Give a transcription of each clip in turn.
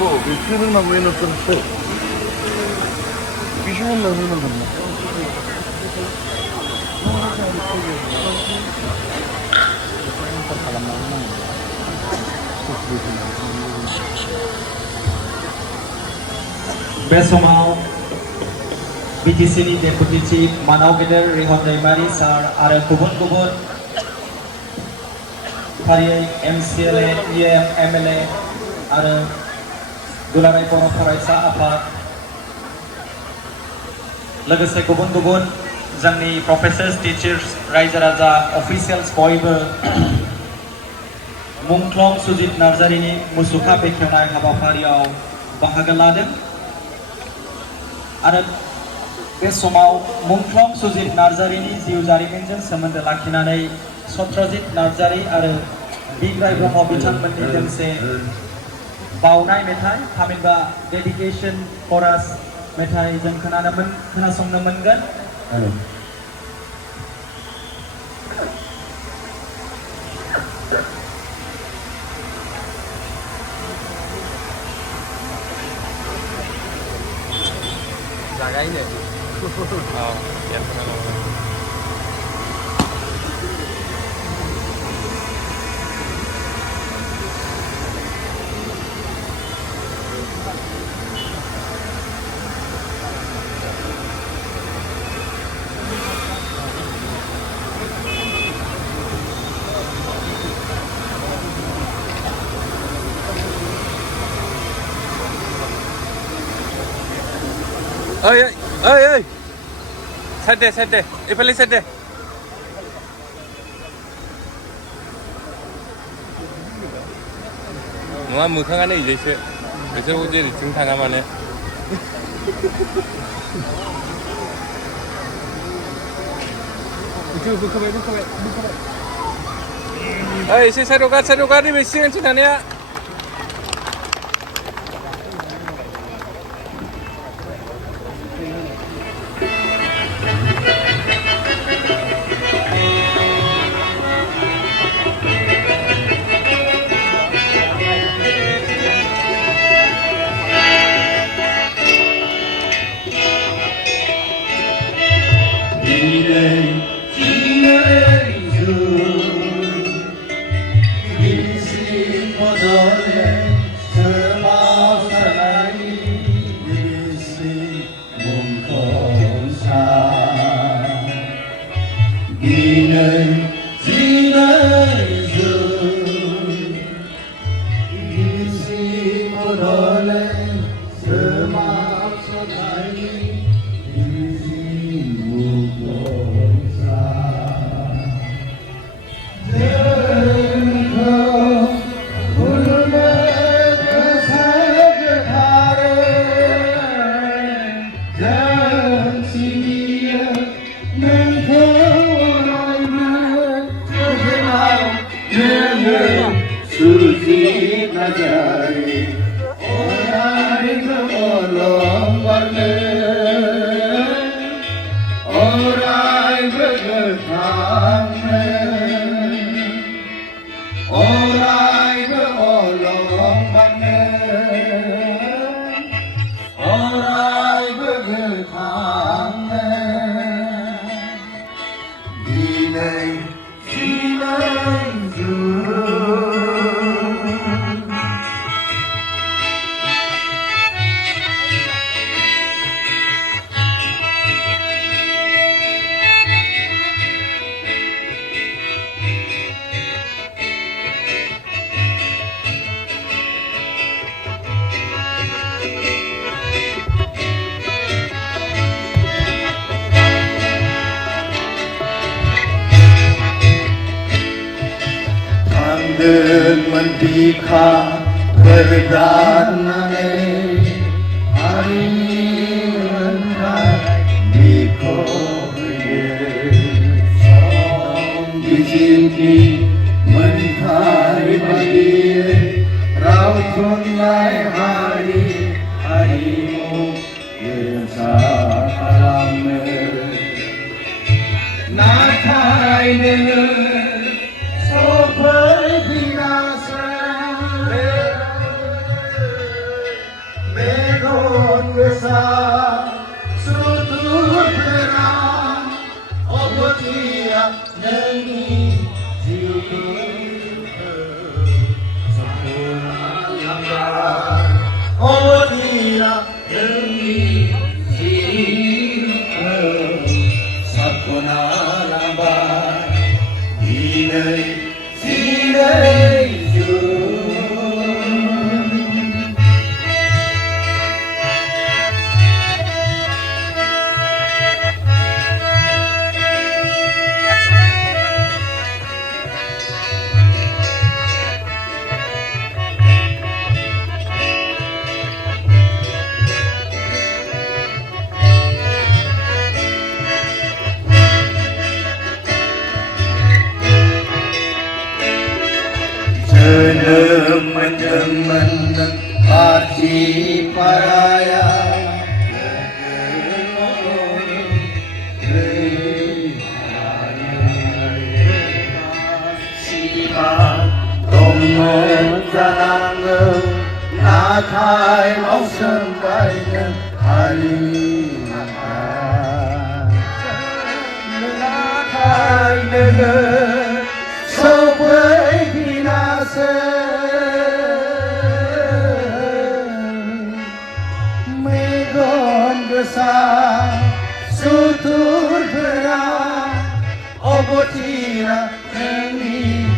Bütün namluyu nasıl? Kişinin namluyu nasıl? बे समाव BTCनि deputy chief मानाव गेदेर रिहन दैमारि सार आरो गुबुन गुबुन फारियै MCLA, EM, MLA आरो दुलाराय बर' फरायसा आफाद लोगोसे गुबुन गुबुन जोंनि प्रफेसार्स टीचार्स रायजो राजा अफिसियल्स बयबो मुंख्लं सुजित नार्जारिनि मुसुखा बेखेवनाय हाबाफारियाव बाहागो लादों आरो बे समाव मुंख्लं सुजित नार्जारिनि जिउ जारिमिनजों सोमोन्दो लाखिनानै सत्रजित नार्जारि आरो बिग्राय ब्रह्म बिथांमोननि दोंसे बावनाय मेथाइ थामहिनबा डेडिकेशन फरास मेथाइ जों खोनासंनो मोनगोन। Jagain ya? Oh, ya pernah ngomong. Ơi, set deh, Ipali set deh. Nggak moखांआनो इदिसो, बिसोर जेरैथिं थाङा माने. Buka. एसे साइडआव गारि बे सिगांथिं थानाया. Mendika berdanane hari rendah dikoye song di sini menghari bagi raut tunai harimu yang salamnya nakai dengan sopai binasa menang parti paraya Jangan natai mau sembahnya hari makan natai negeri sampai binasa megon besar sutur berat obotira ini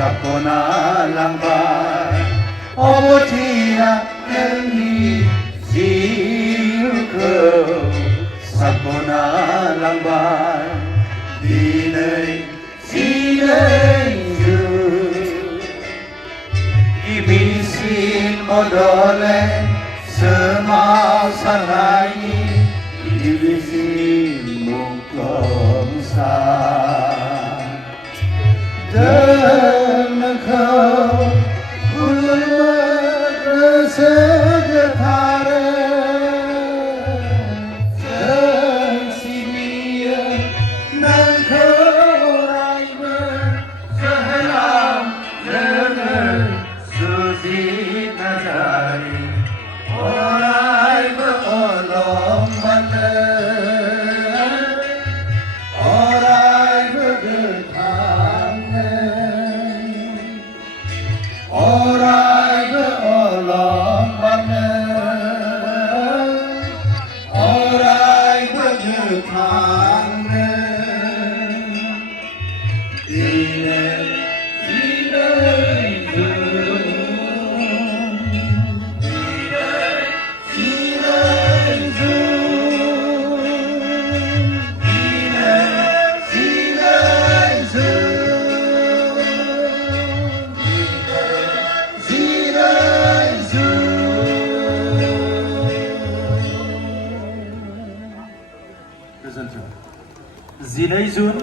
Sapona lambai, obotina neni ziuko. Sapona lambai, dinai ju. Ibisin modole semau sangai, ibisin mungkong sa. Dan kau ulama segetara dan sidia dan kau raiba sehelam dengan Suzi Nazari orai berolong mana orai bergetah orai berolong mana orai bergetah Zinai Jun